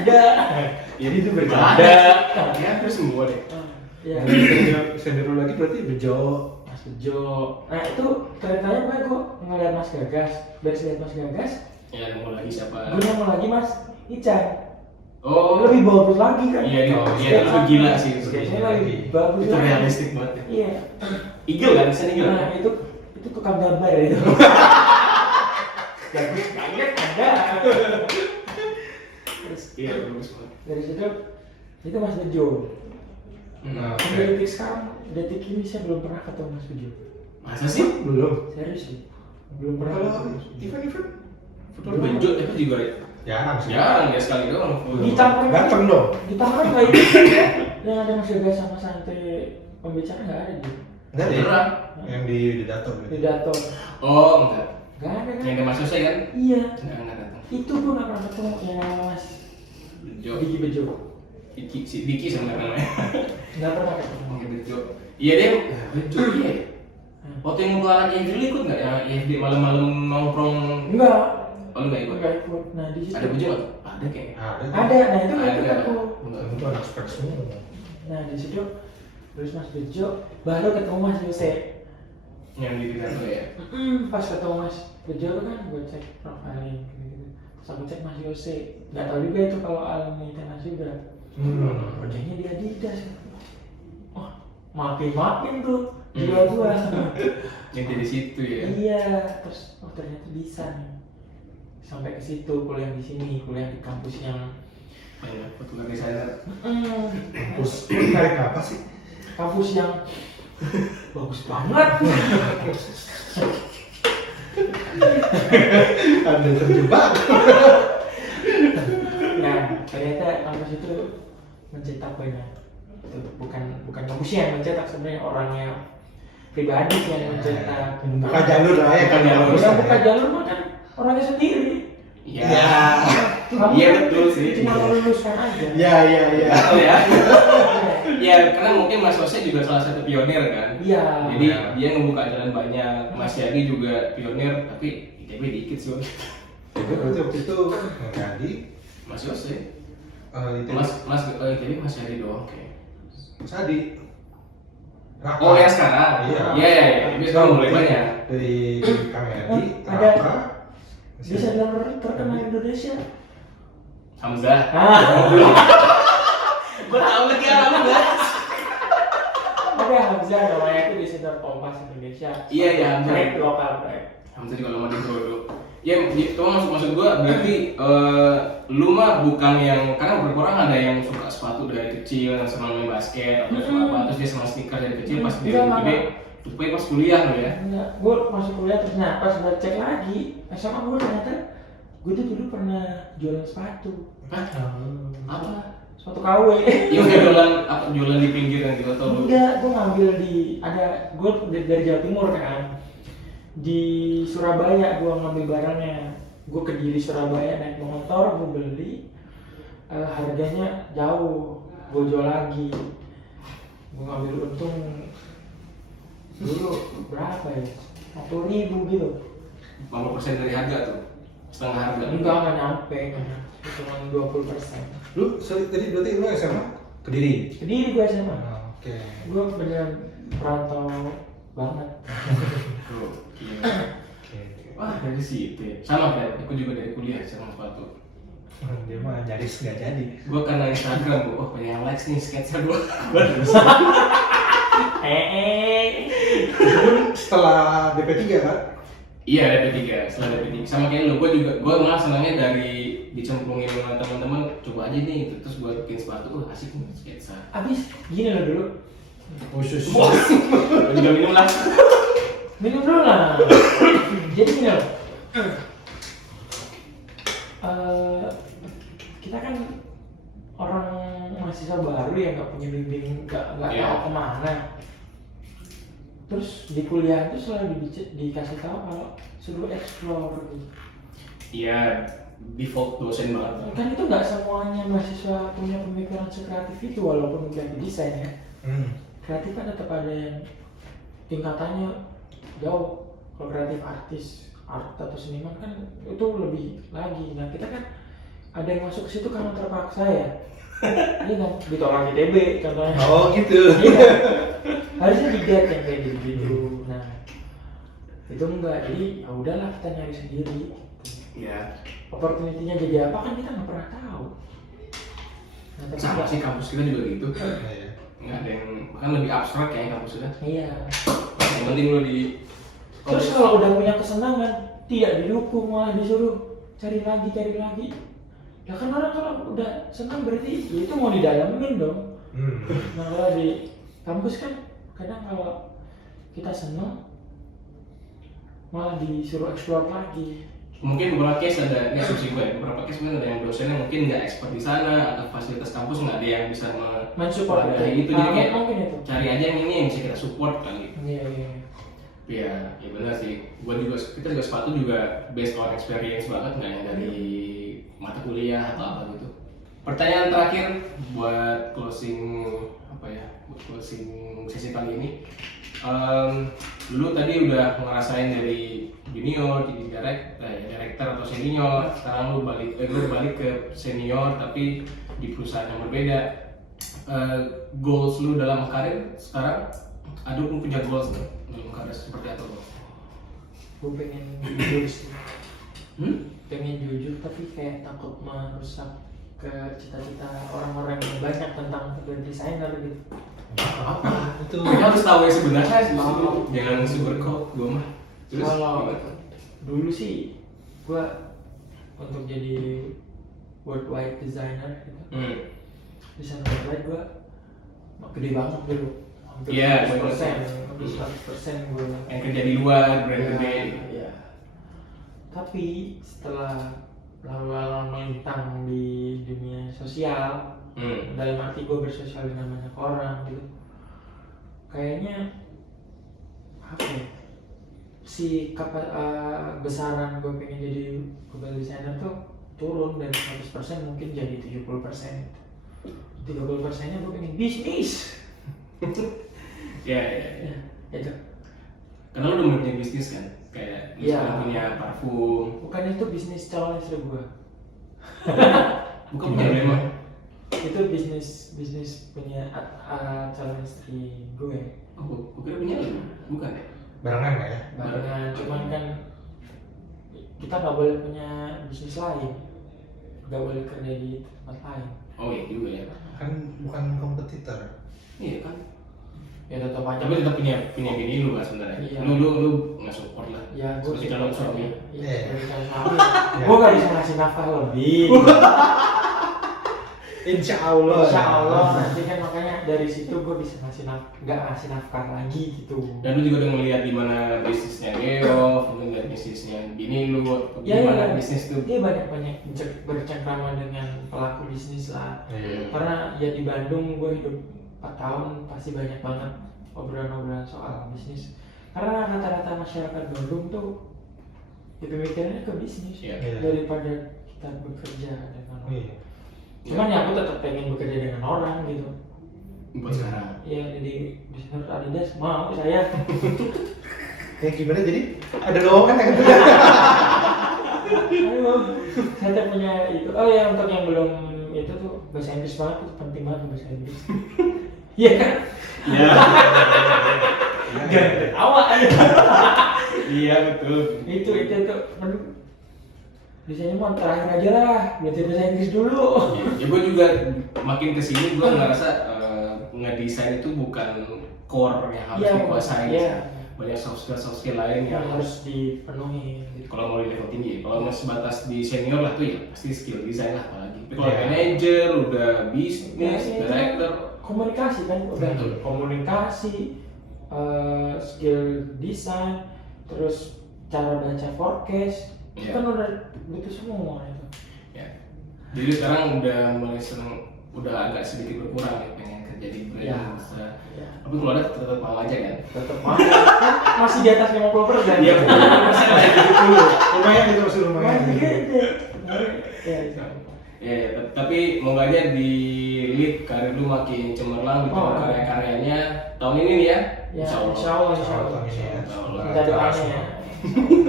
Ini tuh bercanda. Ya, terus semua deh. Ya. Sendiri lagi berarti Bejo. Mas Bejo. Nah itu ceritanya gue ngeliat Mas Gagas. Beres lihat Mas Gagas, Ya, nemu lagi siapa? gue nemu lagi Mas Ican. Oh, Lebih bagus lagi kan? iya, itu gila sih. Sketchnya lebih bagus. Itu lagi. realistik banget ya. Iya. Igel kan, desain igel. Nah itu tukang gambar ya itu. Bagus banget ada. Terus Iya, bagus banget. dari situ itu Mas Bejo. Nah, Sampai oke. detik sekarang, detik ini saya belum pernah ketemu Mas Bejo. Masa sih? Belum. Serius sih, belum pernah. Kalau ketemu Mas Bejo. event-event Lu benjot itu juga ya? jarang sih. Jarang ya, sekali doang. Di Tangerang Datang dong. Di Tangerang nggak ikut ya? Yang ada Mas Gagas sama Santai pembicara nggak ada dia. Enggak deh. Beneran? Yang di Dato. Di Dato Oh, enggak. nggak ada kan? Yang ada Mas Yose kan? Iya. Enggak datang. Itu gue nggak pernah ketemu yang Mas Bejo. Diki Bejo. Diki sebenarnya namanya. Nggak pernah ketemu. Oke, Bejo. Iya deh, Bejo iya. Waktu yang gua anak IFD lu ikut nggak? Yang IFD malam-malam nongkrong? Enggak. Oh, lu nggak ikut? Nggak ikut. Nah di situ Ada Bejo nggak? Ada kayaknya. ada. Nah itu nggak ikut Ada. aku. Enggak. Itu anak spek semua. Nah di situ terus Mas Bejo baru ketemu Mas Yose. Yang di Dato ya. Pas ketemu Mas Bejo tuh kan gue cek profilnya gitu. Terus aku cek Mas Yose. Nggak tahu juga itu kalau alumni Tenas juga. Kerjanya di Adidas. Wah makin tuh jiwa gua. Yang di situ ya. Iya. Terus ternyata bisa nih. Sampai ke situ kuliah di sini, kuliah di kampus yang Banyak petugas desainer. Terus tarik apa sih? kampus yang bagus banget. Anda terjebak. ternyata kampus itu mencetak banyak. Itu bukan kampusnya yang mencetak, sebenarnya orangnya pribadi sih yang mencetak. Buka jalur lah ya kan. Buka jalur mah kan orangnya sendiri. Iya. Kamu Iya, kan betul sih. cuma meluluskan aja. Iya. Betul ya. Ya karena mungkin Mas Jose juga salah satu pionir kan. Iya. Jadi dia ngebuka jalan banyak. Mas Yadi juga pionir, tapi ITB dikit sih. Jadi berarti waktu itu Yadi, Mas Jose. ITB, ITB Mas Yadi doang. Oke. Mas Adi. Raka. Oh ya sekarang. Iya. Iya. Tapi sekarang mulai banyak. Dari Kang Yadi, Ada. Raka, Desainer terkenal Indonesia. Hamzah. Gue tahu lagi Hamzah. Ada Hamzah namanya itu desainer Kompas Indonesia. Iya, Hamzah. Proyek lokal proyek. Hamzah juga lama di Solo. Ya, itu maksud gue berarti lu mah bukan yang, karena beberapa orang ada yang suka sepatu dari kecil, yang senang main basket atau suka apa, terus dia senang sneaker dari kecil, pas dia gede, supaya pas kuliah lo ya. Enggak, gue masuk kuliah terus pas udah cek lagi SMA gue ternyata gue tuh dulu pernah jualan sepatu. Hah? Apa? Sepatu KW. Iya, kayak jualan di pinggir kan gitu atau? Enggak, gue ngambil gue dari Jawa Timur kan. Di Surabaya gue ngambil barangnya. Gue ke Kediri Surabaya naik motor, gue beli. Harganya jauh, gue jual lagi. Gue ngambil untung dulu berapa ya? 40.000 gitu. 50% dari harga tuh? Setengah harga? Enggak nyampe, cuma 20%. Lu tadi berarti lu SMA Kediri. Kediri gue SMA. Oke. Gue bener perantau banget. Oke. Wah, dari situ ya. Sama kayak aku juga dari kuliah sama sepatu. Dia mah nyaris nggak jadi. Gue karena Instagram, gue banyak yang likes nih sketsa gue. Setelah DP3 kan? Iya, DP3, setelah DP3 sama kayak lu, gue malah senangnya dari dicemplungin sama teman-teman, coba aja nih, terus gue bikin sepatu, asik nih sketsa. Abis gini loh dulu. Khusus. Gue juga minum lah. Minum dulu lah. Jadi gini loh. Kita kan orang mahasiswa baru yang nggak punya bimbing, nggak Iya. tahu kemana. Terus di kuliah itu selalu dikasih tahu kalau suruh explore gitu. Iya, default dosen banget. Kan itu nggak semuanya mahasiswa punya pemikiran sekreatif itu, walaupun udah di desain ya. Kreatif kan tetap ada yang tingkatannya jauh. Kalau kreatif artis, art atau seniman kan itu lebih lagi. Nah kita kan ada yang masuk ke situ karena terpaksa ya. Iya kan, ditolak ITB contohnya. Oh gitu. Iya. Harusnya digat yang kayak gitu. Nah itu enggak, jadi ya udahlah kita nyari sendiri. Iya. Opportunity-nya jadi apa kan kita nggak pernah tahu. Nah, tapi Sama nggak- sih kampus kita juga gitu. Iya. Nggak ada yang, bahkan lebih abstrak kayaknya kampusnya. Iya. Yang penting lu di. Terus kalau udah punya kesenangan, tidak didukung, malah disuruh cari lagi. Ya kan orang kalau udah senang berarti ya itu mau didalamin dong. Nah kalau di kampus kan kadang kalau kita senang malah disuruh explore lagi. Mungkin beberapa case ada, ini asumsi gue ya, beberapa case mungkin ada yang dosennya mungkin nggak expert di sana atau fasilitas kampus nggak ada yang bisa Mensupport itu, jadi kayak mungkin itu. cari aja yang ini yang bisa kita support kali. Iya. Ya benar sih. Kita juga sepatu juga based on experience banget, nggak yang dari mata kuliah atau apa gitu. Pertanyaan terakhir buat closing sesi kali ini. Lu tadi udah ngerasain dari junior jadi director atau senior, sekarang lu balik ke senior tapi di perusahaan yang berbeda. Goals lu dalam karir sekarang, lu punya goals nih dalam karir seperti apa bro? Gue pengen jujur sih. Pengen jujur tapi kayak takut merusak ke cita-cita orang-orang yang banyak tentang desainer gitu. Apa? Itu Ya harus tahu yang sebenarnya sih, jangan sugarcoat gue mah. Terus Kalau gimana? dulu sih gue untuk jadi worldwide designer gitu. Desainer worldwide gue gede banget dulu. Hampir Iya, 100% gue. Yang kerja di luar, brand gede. Iya. Tapi setelah lalu melintang di dunia sosial. Dalam arti gue bersosial dengan banyak orang gitu. Kayaknya apa ya? Besaran gue pengen jadi global designer tuh turun dari 100% mungkin jadi 70%. 30%-nya gue pengen bisnis. Ya, Itu. karena lu udah punya bisnis kan, kayak misalnya punya parfum. Bukan itu bisnis calon istri gue. Bukan punya lu emang. Itu bisnis punya calon istri gue. Oh, gue kira punya lu, bukan ya? Barengan nggak ya? Barengan, cuman kan kita nggak boleh punya bisnis lain, nggak boleh kerja di tempat lain. Oh iya juga ya. Kan bukan kompetitor. Iya kan. Ya tetap aja. Tapi tetap punya bini lu kan sebenarnya. Iya. Lu nggak support lah. Ya gue seperti calon suami. Iya, sebagai calon suami. Iya. Gue nggak bisa ngasih nafkah lebih. Insya Allah. Insya Allah nanti kan makanya dari situ gue bisa nggak ngasih nafkah lagi gitu. Dan lu juga udah ngeliat gimana bisnisnya Geo, lu ngeliat bisnisnya bini lu, gimana bisnis tuh. Dia banyak bercengkrama dengan pelaku bisnis lah. Iya. Karena ya di Bandung gue hidup 4 tahun pasti banyak banget obrolan-obrolan soal bisnis. Karena rata-rata masyarakat Bandung tuh ya pemikirannya ke bisnis Iya. daripada kita bekerja dengan orang. Iya. Cuman ya aku tetap pengen bekerja dengan orang gitu. Buat sekarang. Iya jadi desainer Adidas mau saya. Kayak gimana jadi? Ada lowongan ya? Ayo, saya punya itu. Oh ya untuk yang belum itu tuh bahasa Inggris banget itu penting banget bahasa Inggris. Iya kan? Iya. Jangan ketawa aja. Iya betul. Itu. Desainnya mau terakhir aja lah, belajar bahasa Inggris dulu. Ya gue juga makin kesini gue ngerasa ngedesain itu bukan core yang harus dikuasai. Banyak soft skill lain yang harus dipenuhi. Gitu. Kalau mau di level tinggi, kalau masih sebatas di senior lah tuh ya pasti skill desain lah apalagi. Tapi kalau manager, udah bisnis, director, komunikasi kan udah betul. Komunikasi, skill desain, terus cara baca forecast, itu kan udah butuh semua itu. Ya. Jadi sekarang udah mulai seneng, udah agak sedikit berkurang ya pengen kerja di brand. Tapi kalau ada tetap mau aja kan? Tetap mau. Kan masih di atas 50%. Iya, Lumayan itu masih lumayan. Ya, tapi moga aja di lead karir lu makin cemerlang gitu karya-karyanya tahun ini nih ya. Insya Allah. Kita doain ya.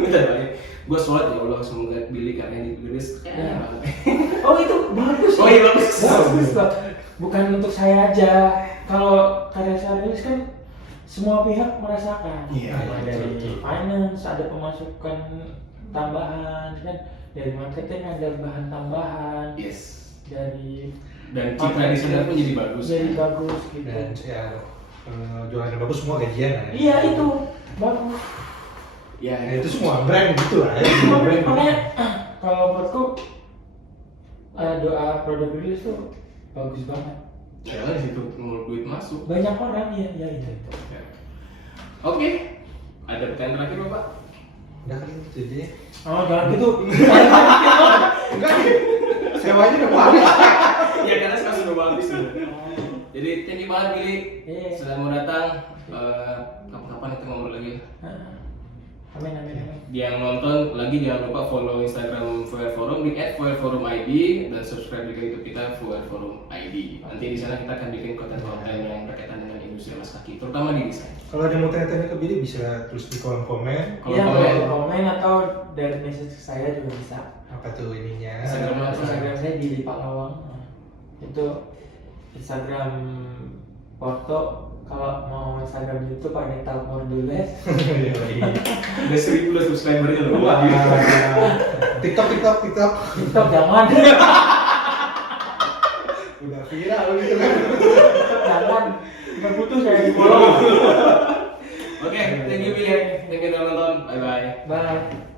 Kita doain. Gue sholat ya Allah semoga Billy karya ditulis kayaknya banget. Oh itu bagus. Oh iya bagus. Bagus. Bukan untuk saya aja. Kalau karya saya rilis kan semua pihak merasakan. Iya, Dari betul. finance ada pemasukan tambahan kan, dari marketing ada bahan tambahan. Yes. Dan citra di sana pun jadi bagus. Jadi bagus gitu. Dan ya jualan bagus semua gajian ya. Iya itu bagus. Ya, itu semua brand gitu lah ya. Semua brand makanya kalau menurutku doa produk rilis tuh bagus banget. Ya kan di situ duit masuk. Banyak orang ya itu. Ya. Oke. Ada pertanyaan terakhir Bapak? Udah gitu jadi. Oh jangan gitu. Enggak. Sewanya udah habis. Ya karena sekarang sudah habis sebenarnya. Jadi thank you banget Billy sudah mau datang. Kapan-kapan kita ngobrol lagi. Amin. Yang nonton lagi jangan lupa follow Instagram Foyer Forum di @foyerforumid dan subscribe juga YouTube kita Foyer Forum ID. Nanti di sana kita akan bikin konten-konten yang berkaitan dengan industri alas kaki, terutama di desain. Kalau ada mau tanya-tanya ke Billy bisa tulis di kolom komen. Iya, komen atau dari message ke saya juga bisa. Apa tuh ininya? Instagram saya di Lipak Lawang. Itu Instagram foto. Kalau mau Instagram YouTube ada Talmor dulu ya. Ada 1000 subscribernya loh. TikTok. TikTok jangan. Udah viral gitu kan. Jangan. Nggak butuh saya di follow. Oke, thank you Billy. Thank you teman-teman. Bye bye. Bye.